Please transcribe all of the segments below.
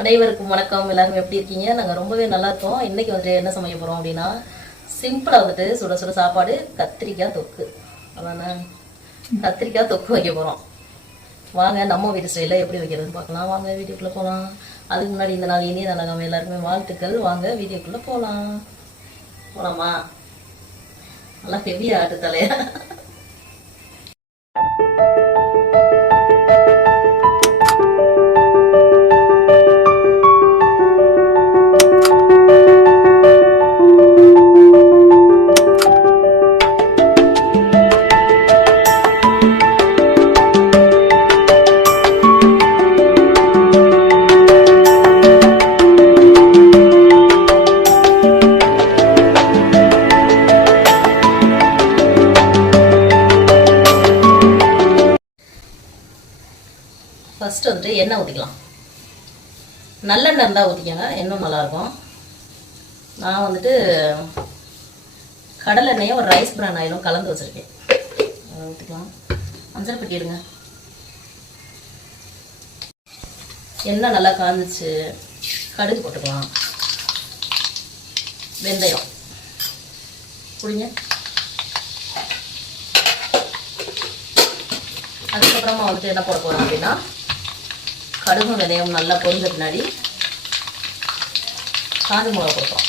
அனைவருக்கும் வணக்கம். எல்லாரும் எப்படி இருக்கீங்க? நாங்க ரொம்பவே நல்லா இருக்கோம். இன்னைக்கு வந்துட்டு என்ன சமைக்க போறோம் அப்படின்னா, சிம்பிளா வந்துட்டு சுட சுட சாப்பாடு, கத்திரிக்காய் தொக்கு. அதானே, கத்திரிக்காய் தொக்கு வைக்க போறோம். வாங்க நம்ம வீட்டு ஸ்டைல எப்படி வைக்கிறதுன்னு பார்க்கலாம். வாங்க வீடியோக்குள்ள போகலாம். அதுக்கு முன்னாடி இந்த நாள் இனிய நாளாக எல்லாருக்குமே வாழ்த்துக்கள். வாங்க வீடியோக்குள்ள போலாமா? நல்லா ஹெவியா ஆட்டு தலையா. ஃபர்ஸ்ட் வந்துட்டு எண்ணெய் ஊற்றிக்கலாம். நல்லெண்ணெய் இருந்தால் ஊற்றிக்கோங்க, இன்னும் நல்லாயிருக்கும். நான் வந்துட்டு கடலெண்ணெயும் ஒரு ரைஸ் பிரான் ஆயிலும் கலந்து வச்சுருக்கேன். அதை ஊற்றிக்கலாம். மஞ்சள் பட்டி எடுங்க. எண்ணெய் நல்லா காஞ்சிச்சு. கடுகு போட்டுக்கலாம். வெந்தயம் குடிங்க. அதுக்கப்புறமா வந்துட்டு என்ன போட போகிறோம் அப்படின்னா, கடுகும் வெந்தயம் நல்லா பொரிஞ்ச பின்னாடி காஞ்ச மிளகா போட்டோம்.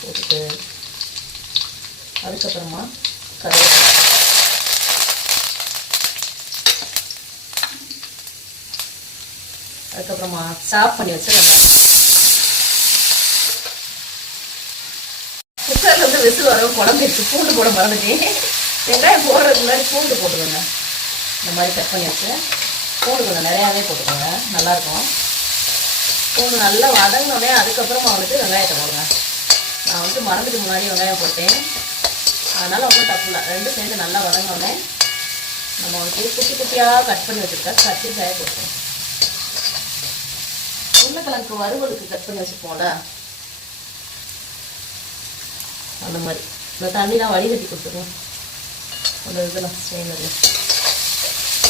போட்டுட்டு அதுக்கப்புறமா கருவேப்பிலை, அதுக்கப்புறமா சாப் பண்ணி வச்சு குக்கரில் வந்து விசில் வரவும் குழம்பு பூண்டு போட மறந்துட்டேன். வெங்காயம் போடுறதுக்கு முன்னாடி பூண்டு போட்டுக்கோங்க. இந்த மாதிரி கட் பண்ணி வச்சு பூண்டு கொஞ்சம் நிறையாவே போட்டுக்கோங்க, நல்லாயிருக்கும். பூண்டு நல்லா வதங்கினோடனே அதுக்கப்புறமா வந்துட்டு வெங்காயத்தை போடுங்க. நான் வந்து மறந்துட்டு முன்னாடி வெங்காயம் போட்டேன், அதனால் ஒன்றும் தப்பு இல்லை. ரெண்டும் சேர்ந்து நல்லா வதங்கினோடனே நம்ம வந்துட்டு குட்டி குட்டியாக கட் பண்ணி வச்சுருக்கா கத்திரிக்காயை போட்டோம். உருளைக்கிழங்கு வறுவலுக்கு கட் பண்ணி வச்சுப்போம்ல, அந்த மாதிரி இந்த தண்ணிலாம் வடிகட்டி கொடுத்துருவோம். அந்த இதெல்லாம் ஸ்டெயினில்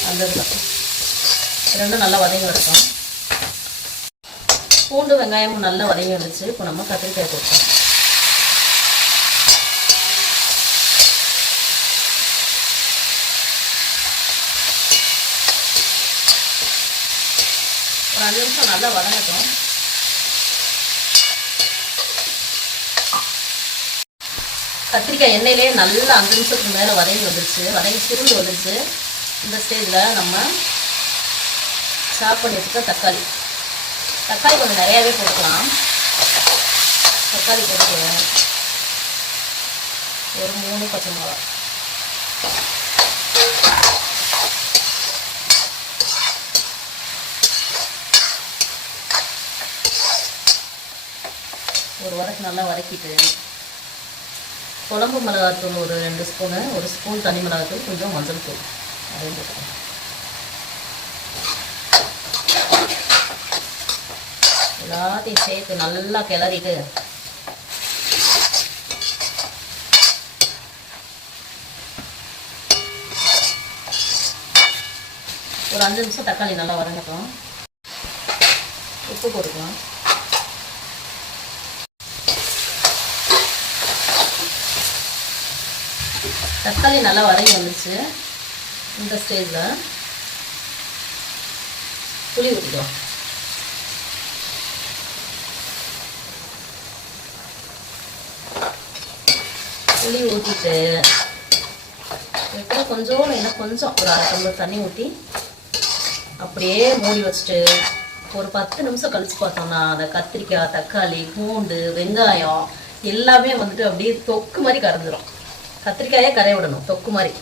அந்த இதில் ரெண்டும் நல்லா வதங்கி எடுத்தோம். பூண்டு வெங்காயமும் நல்லா வதங்கி வந்துச்சு. இப்போ நம்ம கத்திரிக்காய் போட்டோம். ஒரு 5 நிமிஷம் நல்லா வதங்கட்டும். கத்திரிக்காய் எண்ணெயிலே நல்லா 5 நிமிஷத்துக்கு மேலே வதங்கி வந்துருச்சு, வதங்கி சுருண்டு வந்துருச்சு. இந்த ஸ்டேஜில் நம்ம சாப் பண்ணி வச்சுக்க தக்காளி கொஞ்சம் நிறையாவே போட்டுக்கலாம். தக்காளி போட்டுக்குவேன். ஒரு 3 பச்சை மிளகா, ஒரு வதக்கு நல்லா வதக்கிட்டு குழம்பு மிளகாத்தூள் ஒரு 2 ஸ்பூனு, 1 ஸ்பூன் தனி மிளகாத்தூள், கொஞ்சம் மஞ்சள் தூள் அதையும் போட்டுக்கலாம். எல்லாத்தையும் சேர்த்து நல்லா கிளறிட்டு ஒரு 5 நிமிஷம் தக்காளி நல்லா வதங்கட்டும். உப்பு போட்டுக்கலாம். தக்காளி நல்லா வதங்கி வந்துச்சு. இந்த ஸ்டேஜில் புளி ஊற்றிக்கலாம். புளி ஊற்றிட்டு கொஞ்சம் இன்னும் கொஞ்சம் ஒரு 1/2 டம்ளர் தண்ணி ஊற்றி அப்படியே மூடி வச்சுட்டு ஒரு 10 நிமிஷம் கழிச்சு பார்த்தோம்னா அந்த கத்திரிக்காய், தக்காளி, பூண்டு, வெங்காயம் எல்லாமே வந்துட்டு அப்படியே தொக்கு மாதிரி கரைஞ்சிரும். கத்திரிக்காயே கரைய விடணும், தொக்கு மாதிரி.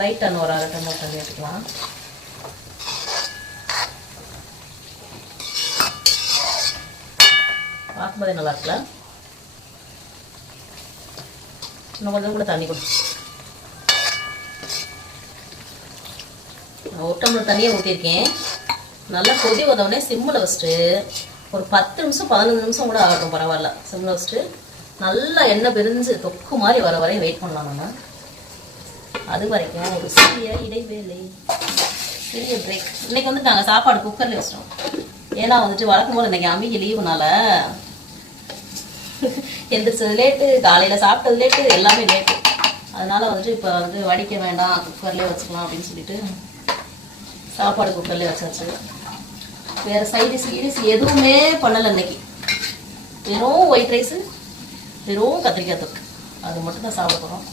லைட்டான ஒரு 1/2 டம்ளர் தண்ணி எடுத்துக்கலாம். பார்க்கும்போதே நல்லா இருக்குல்ல? இன்னும் கொஞ்சம் கூட தண்ணி கொடு. 1 டம்ளர் தண்ணியை ஊற்றிருக்கேன். நல்லா கொதி வந்தோடனே சிம்மில் வச்சுட்டு ஒரு 10 நிமிஷம் 15 நிமிஷம் கூட ஆகட்டும், பரவாயில்ல. சிம்மில் வச்சுட்டு நல்லா எண்ணெய் பிரிஞ்சு தொக்கு மாதிரி வர வரையும் வெயிட் பண்ணலாம் நம்ம. அது வரைக்கும் ஒரு சிறிய இடைவேளை. சிறிய பிரேக். இன்னைக்கு வந்து நாங்கள் சாப்பாடு குக்கரில் வச்சிட்டோம். ஏன்னா வந்துட்டு வழக்கம் போல் இன்னைக்கு அம்மிக்கு லீவுனால எந்திரிச்சது லேட்டு, காலையில் சாப்பிட்டது லேட்டு, எல்லாமே லேட்டு. அதனால வந்துட்டு இப்போ வந்து வடிக்க வேண்டாம், குக்கர்லேயே வச்சுக்கலாம் அப்படின்னு சொல்லிட்டு சாப்பாடு குக்கர்லேயே வச்சாச்சு. வேறு சைடிஸ் எதுவுமே பண்ணலை இன்னைக்கு. வெறும் ஒயிட் ரைஸு, வெறும் கத்திரிக்காய் தொக்கு, அது மட்டும் தான் சாப்பிட போகிறோம்.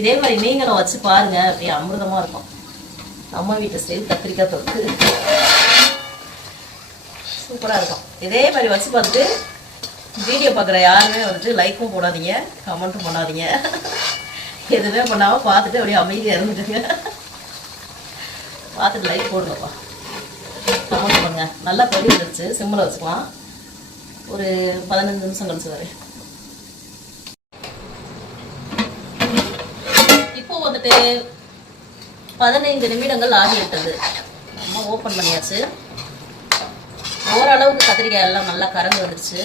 இதே மாதிரி நீங்களும் வச்சு பாருங்க, அப்படியே அமிர்தமாக இருக்கும். நம்ம வீட்டு ஸ்டைல் கத்திரிக்காய் தொக்கு சூப்பராக இருக்கும். இதே மாதிரி வச்சு பார்த்துட்டு வீடியோ பார்க்குற யாருமே வந்துட்டு லைக்கும் போடாதீங்க, கமெண்ட்டும் பண்ணாதீங்க. எதுவுமே பண்ணாமல் பார்த்துட்டு அப்படியே அமைதியாக இருந்துட்டுங்க. பார்த்துட்டு லைக் போடுங்கப்பா, கமெண்ட் பண்ணுங்க. நல்லா கொதி வந்துருச்சு, சிம்மில் வச்சுக்கலாம். ஒரு 15 நிமிஷம் கழிச்சு வரேன். இப்போ வந்துட்டு 15 நிமிடங்கள் ஆகிவிட்டது. நம்ம ஓப்பன் பண்ணியாச்சு. ஓரளவுக்கு கத்திரிக்காய் எல்லாம் நல்லா கறந்து வந்துருச்சு.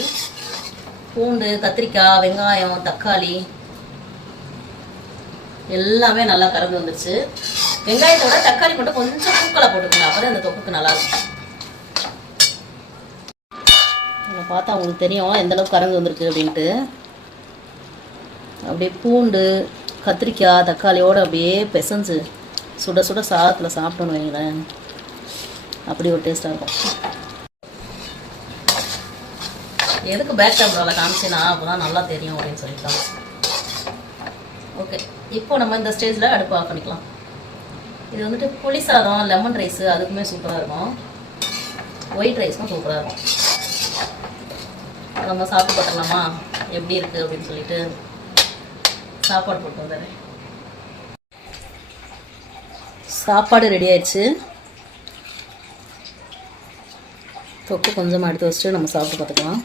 பூண்டு, கத்திரிக்காய், வெங்காயம், தக்காளி எல்லாமே நல்லா கறந்து வந்துருச்சு. வெங்காயத்தோட தக்காளி மட்டும் கொஞ்சம் தூக்கலாக போட்டுக்கணும், அப்போ அந்த தொக்குக்கு நல்லா இருக்கும். இதை பார்த்தா உங்களுக்கு தெரியும் எந்த அளவுக்கு கறந்து வந்திருக்கு அப்படின்ட்டு. அப்படியே பூண்டு, கத்திரிக்காய், தக்காளியோடு அப்படியே பிசைஞ்சு சுட சுட சாதத்தில் சாப்பிட்டோன்னு வைங்களேன், அப்படி ஒரு டேஸ்ட்டாக இருக்கும். எதுக்கு பேக் கேமராவில் காமிச்சேன்னா அப்போ தான் நல்லா தெரியும் அப்படின்னு சொல்லி காமிச்சு. ஓகே, இப்போ நம்ம இந்த ஸ்டேஜில் அடுப்பு ஆஃப் பண்ணிக்கலாம். இது வந்துட்டு புளி சாதம், லெமன் ரைஸு அதுக்குமே சூப்பராக இருக்கும். ஒயிட் ரைஸும் சூப்பராக இருக்கும். நம்ம சாப்பிட்டு பார்த்துக்கலாமா எப்படி இருக்குது அப்படின்னு சொல்லிட்டு சாப்பாடு போட்டு வந்துடுறேன். சாப்பாடு ரெடி ஆயிடுச்சு. தொக்கு கொஞ்சமாக எடுத்து வச்சுட்டு நம்ம சாப்பிட்டு பார்த்துக்கலாம்.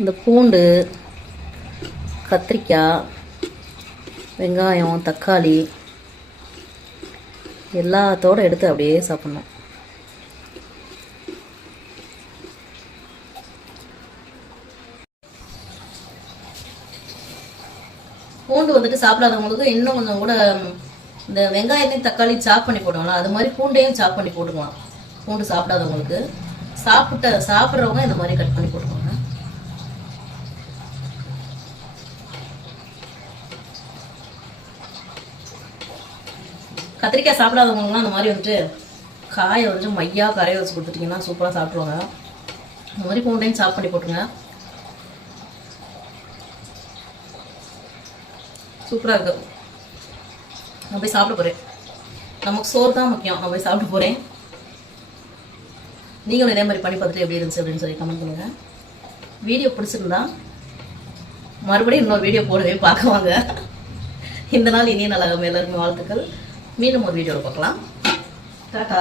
இந்த பூண்டு, கத்திரிக்காய், வெங்காயம், தக்காளி எல்லாத்தோடு எடுத்து அப்படியே சாப்பிட்ணும். பூண்டு வந்துட்டு சாப்பிடாதவங்களுக்கு இன்னும் கொஞ்சம் கூட இந்த வெங்காயத்தையும் தக்காளி சாப் பண்ணி போடுவாங்களா, அது மாதிரி பூண்டையும் சாப் பண்ணி போட்டுக்கலாம். பூண்டு சாப்பிடாதவங்களுக்கு, சாப்பிட்றவங்க இந்த மாதிரி கட் பண்ணி போட்டுக்கோங்க. கத்திரிக்காய் சாப்பிடாதவங்களுக்குலாம் அந்த மாதிரி வந்துட்டு காயை வந்துட்டு மையா கரையை வச்சு கொடுத்துட்டிங்கன்னா சூப்பராக சாப்பிட்ருவாங்க. இந்த மாதிரி பூண்டையும் சாப் பண்ணி போட்டுருங்க. சூப்பராக இருக்கு. நான் போய் சாப்பிட போகிறேன். நமக்கு சோறு தான் முக்கியம். நான் போய் சாப்பிட்டு போகிறேன். நீங்களும் இதே மாதிரி பண்ணி பார்த்துட்டு எப்படி இருந்துச்சு அப்படின்னு சொல்லி கமெண்ட் பண்ணுங்கள். வீடியோ பிடிச்சிருந்தா மறுபடியும் இன்னொரு வீடியோ போடவே பார்க்க வாங்க. இந்த நாள் இனிய நாளாக எல்லாருக்குமே வாழ்த்துக்கள். மீண்டும் ஒரு வீடியோவில் பார்க்கலாம். டாடா.